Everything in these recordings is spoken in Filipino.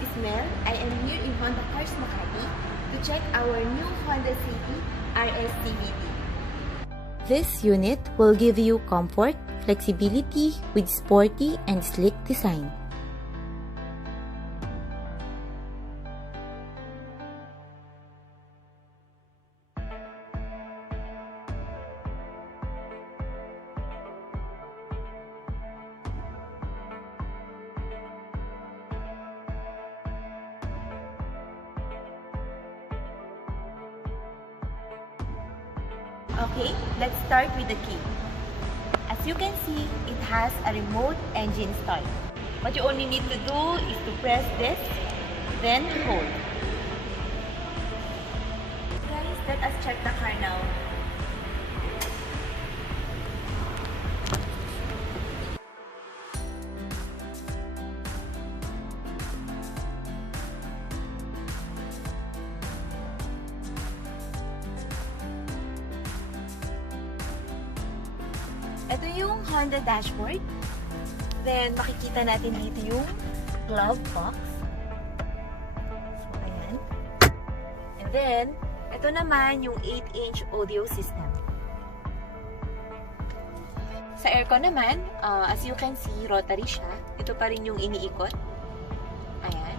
is Mel. I am here in Honda Cars Makati to check our new Honda City Rs Cvt. This unit will give you comfort, flexibility with sporty and sleek design. Okay, let's start with the key. As you can see, it has a remote engine start. What you only need to do is to press this, then hold. Guys, let us check the car now. Ito yung Honda dashboard. Then, makikita natin dito yung glove box. So, ayan. And then, ito naman yung 8-inch audio system. Sa aircon naman, as you can see, rotary siya. Ito pa rin yung iniikot. Ayan.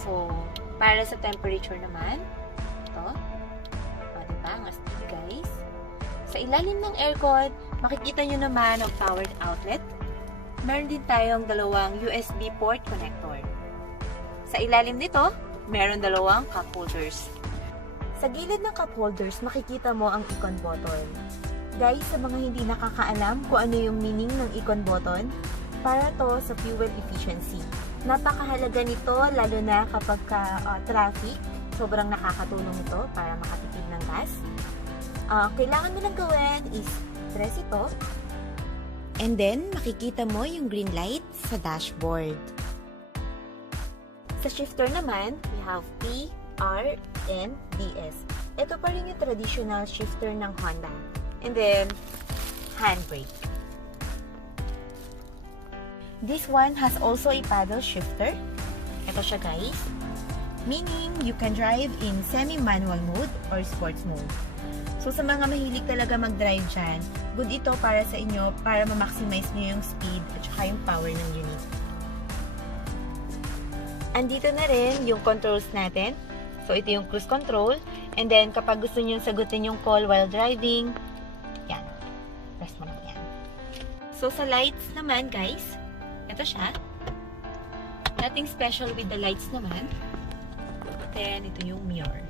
So, para sa temperature naman, ito. O, diba? Ang astig, guys. Sa ilalim ng aircon, makikita nyo naman ang powered outlet. Meron din tayong dalawang USB port connector. Sa ilalim nito, meron dalawang cup holders. Sa gilid ng cup holders, makikita mo ang icon button. Guys, sa mga hindi nakakaalam kung ano yung meaning ng icon button, para to sa fuel efficiency. Napakahalaga nito, lalo na kapag traffic, sobrang nakakatulong ito para makatipid ng gas. Kailangan mo lang gawin is press ito. And then, makikita mo yung green light sa dashboard. Sa shifter naman, we have P, R, and DS. Ito pa rin yung traditional shifter ng Honda. And then, handbrake. This one has also a paddle shifter. Ito siya, guys. Meaning, you can drive in semi-manual mode or sports mode. So, sa mga mahilig talaga mag-drive dyan, good ito para sa inyo para ma-maximize nyo yung speed at saka yung power ng unit. Andito na rin yung controls natin. So, ito yung cruise control. And then, kapag gusto nyo sagutin yung call while driving, yan. Press mo lang yan. So, sa lights naman, guys, ito siya. Nothing special with the lights naman. Then, ito yung mirror.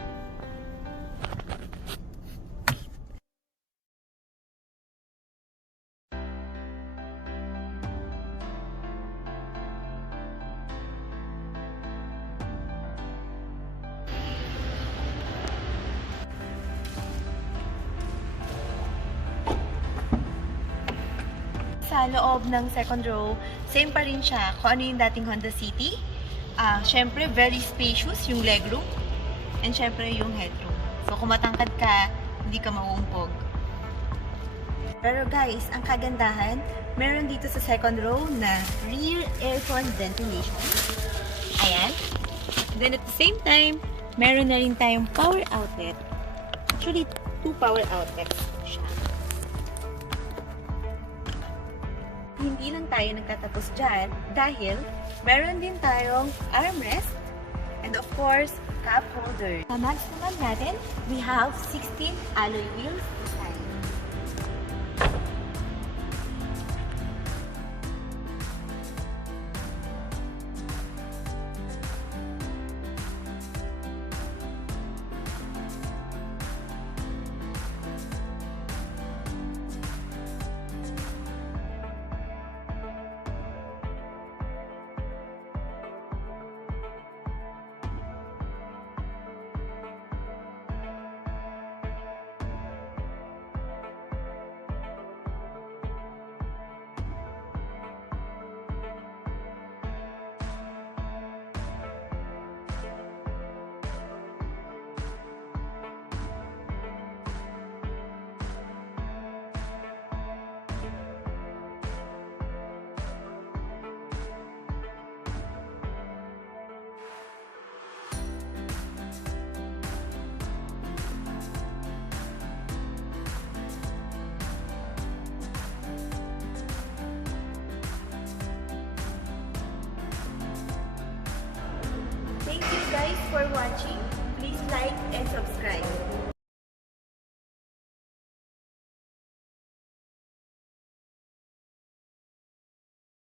Sa loob ng second row, same pa rin siya kung ano yung dating Honda City. Syempre, very spacious yung legroom. And syempre, yung headroom. So, kung matangkad ka, hindi ka mauumpog. Pero guys, ang kagandahan, meron dito sa second row na rear aircon ventilation. Ayan. Then at the same time, meron na rin tayong power outlet. Actually, 2 power outlets siya. Hindi lang tayo nagtatapos dyan dahil meron din tayong armrest and of course, cup holder. Sa mags naman natin, we have 16 alloy wheels inside. Thank you guys for watching. Please like and subscribe.